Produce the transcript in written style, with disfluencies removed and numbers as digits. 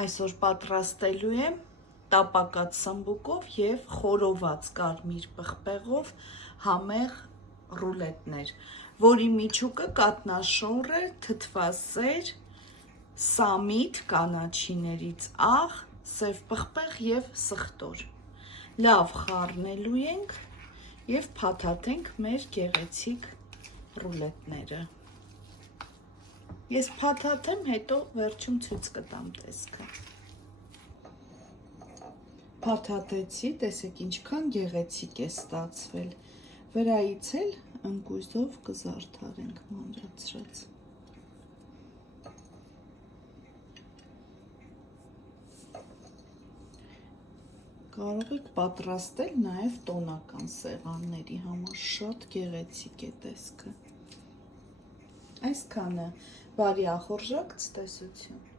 Այսօր պատրաստելու եմ տապակած սմբուկով և խորոված կարմիր պղպեղով համեղ ռուլետներ, որի միջուկը կատնաշոր է, թթվասեր, սամիտ կանաչիներից աղ, սև պղպեղ և սխտոր։ Լավ խառնելու ենք և փաթաթենք մեր գեղեցիկ ռուլետները։ Ես փաթաթեմ, հետո վերջում ցույց կտամ տեսքը։ Փաթաթեցի, տեսեք ինչքան գեղեցիկ է ստացվել։ Վրայից էլ ընկույզով կզարդարենք մանրացրած։ Կարող եք պատրաստել նաև տոնական սեղանների համար, շատ գեղեցիկ է տեսքը։ Այսքանը, բարի ախորժակ, ցտեսություն։